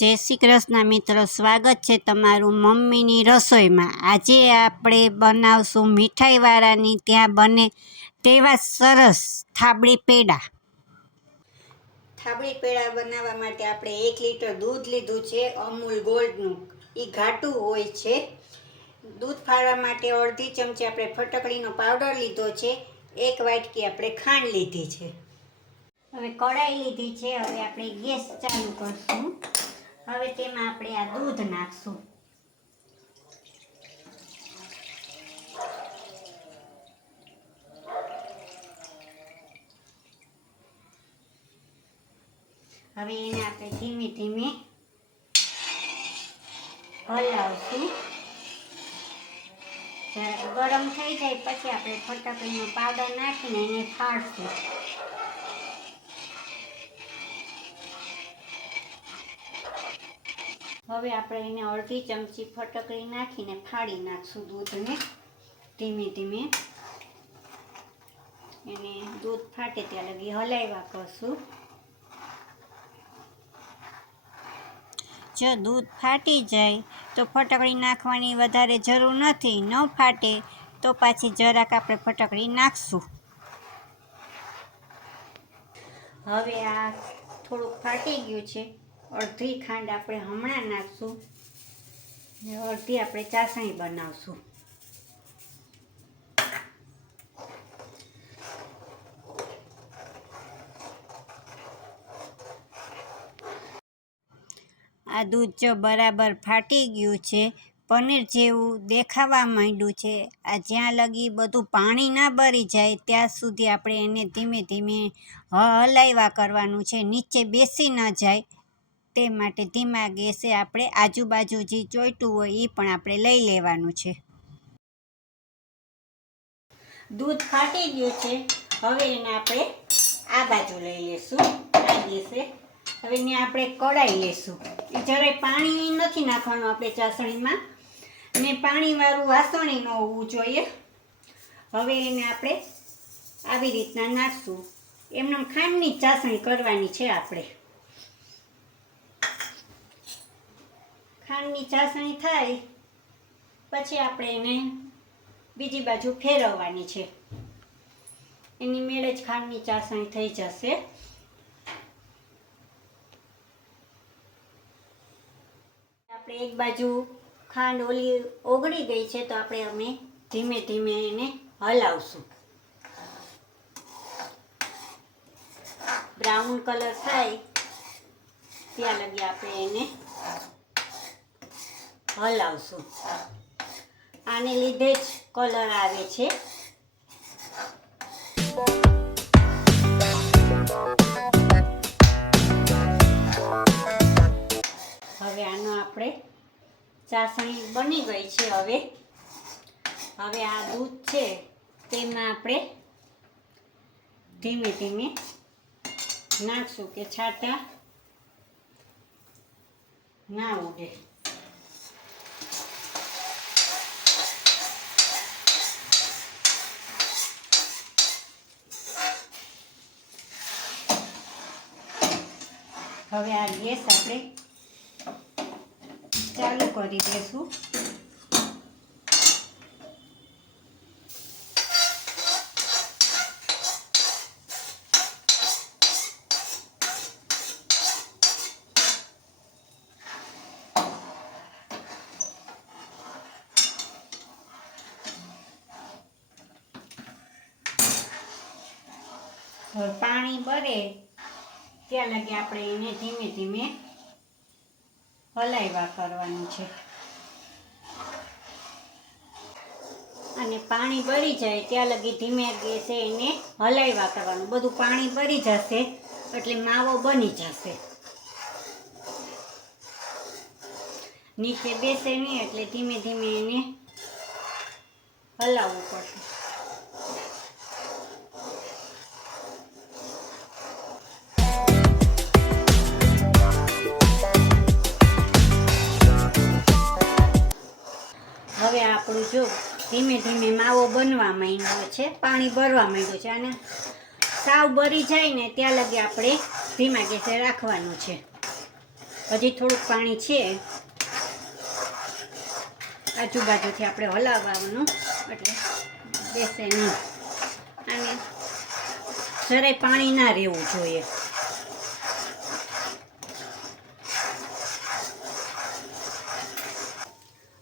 જય શ્રી કૃષ્ણ મિત્રો, સ્વાગત છે તમારું મમ્મીની રસોઈમાં। આજે આપણે બનાવશું મીઠાઈવાળાની ત્યાં બને તેવા સરસ થાબડી પેડા। થાબડી પેડા બનાવવા માટે આપણે 1 લીટર દૂધ લીધું છે, અમૂલ ગોલ્ડનું। એ ઘાટું હોય છે। દૂધ ફાડવા માટે અડધી ચમચી આપણે ફટકડીનો પાવડર લીધો છે। 1 વાટકી આપણે ખાંડ લીધી છે। હવે કઢાઈ લીધી છે। હવે આપણે ગેસ ચાલુ કરશું। હવે તેમાં આપણે આ દૂધ નાખશું। હવે એને આપણે ધીમે ધીમે હલાવશું। ગરમ થઈ જાય પછી આપણે ફટકડીનો પાવડર નાખીને એને ફાડશું। હવે આપણે એને અડધી ચમચી ફટકડી નાખીને ફાડી નાખશું દૂધને। ધીમે ધીમે એને દૂધ ફાટે ત્યાં લગી હલાવ્યા કરશું। જો દૂધ ફાટી જાય તો ફટકડી નાખવાની વધારે જરૂર નથી। ન ફાટે તો પાછી જરાક આપણે ફટકડી નાખશું। હવે આ થોડુંક ફાટી ગયું છે। અડધી ખાંડ આપણે હમણાં નાખશું ને અડધી આપણે ચાસણી બનાવશું। આ દૂધ જો બરાબર ફાટી ગયું છે, પનીર જેવું દેખાવા માંડ્યું છે। આ જ્યાં લગી બધું પાણી ના બળી જાય ત્યાં સુધી આપણે એને ધીમે ધીમે હલાવ્યા કરવાનું છે, નીચે બેસી ન જાય તે માટે ધીમા ગેસે આપણે આજુબાજુ જે જોઈતું હોય એ પણ આપણે લઈ લેવાનું છે। દૂધ ફાટી ગયું છે। હવે એને આપણે આ બાજુ લઈ લેશું, આ ગેસે। હવે એને આપણે કઢાઈ લેશું। એ જરાય પાણી નથી નાખવાનું આપણે ચાસણીમાં, ને પાણીવાળું વાસણ ન હોવું જોઈએ। હવે એને આપણે આવી રીતના નાખશું। એમને ખાંડની ચાસણી કરવાની છે આપણે। ખાંડની ચાસણી થાય પછી આપણે એને બીજી બાજુ ફેરવવાની છે। એની મેળે જ ખાંડની ચાસણી થઈ જશે। આપણે એક બાજુ ખાંડ ઓલી ઓગળી ગઈ છે તો અમે ધીમે ધીમે એને હલાવશું। બ્રાઉન કલર થાય ત્યાં લગી આપણે એને હલાવશું। આને લીધે જ કલર આવે છે। હવે આનો આપણે ચાસણી બની ગઈ છે। હવે આ દૂધ છે તેમાં આપણે ધીમે ધીમે નાખશું કે છાંટા ના ઉડે। હવે આ ગેસ આપણે ચાલુ કરી દઈશું। હવે પાણી બળે ત્યાં લગી આપણે એને ધીમે ધીમે હલાવ્યા કરવાનું છે। અને પાણી બળી જાય ત્યાં લગી ધીમે ગેસે એને હલાવ્યા કરવાનું। બધું પાણી બળી જશે એટલે માવો બની જશે। નીચે બેસે નહીં એટલે ધીમે ધીમે એને હલાવવું પડશે। હવે આપણું જો ધીમે ધીમે માવો બનવા માંડ્યો છે, પાણી ભરવા માંડ્યું છે। અને સાવ બળી જાય ને ત્યાં લગી આપણે ધીમા ગેસે રાખવાનું છે। હજી થોડુંક પાણી છે, આજુબાજુથી આપણે હલાવવાનું એટલે બેસે નહીં. અને જરાય પાણી ના રહેવું જોઈએ.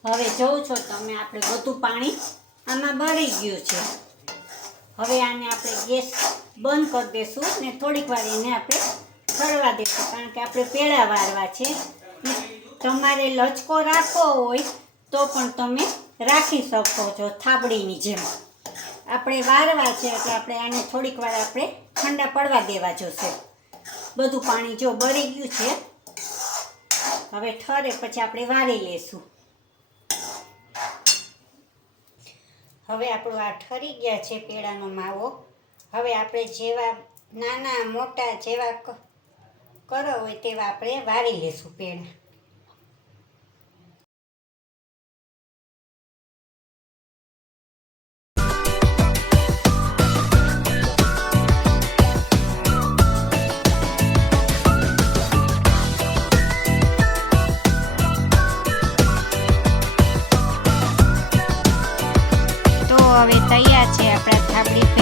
હવે જોઉં છો તમે, આપણે બધું પાણી આમાં બળી ગયું છે. હવે આને આપણે ગેસ બંધ કરી દઈશું ને થોડીક વાર એને આપણે ચડવા દઈશું, કારણ કે આપણે પેડા વાળવા છે. તમારે લચકો રાખવો હોય તો પણ તમે રાખી શકો છો, થાબડીની જેમ. આપણે વાળવા છે એટલે આપણે આને થોડીક વાર આપણે ઠંડા પડવા દેવા જોશે. બધું પાણી જો બળી ગયું છે, હવે ઠરે પછી આપણે વાળી લઈશું. હવે આપણું આ ઠરી ગયા છે પેડાનો માવો. હવે આપણે જેવા નાના મોટા જેવા કરો હોય તેવા આપણે વાળી લઈશું પેડા. હવે તૈયાર છે આપણા થાબડી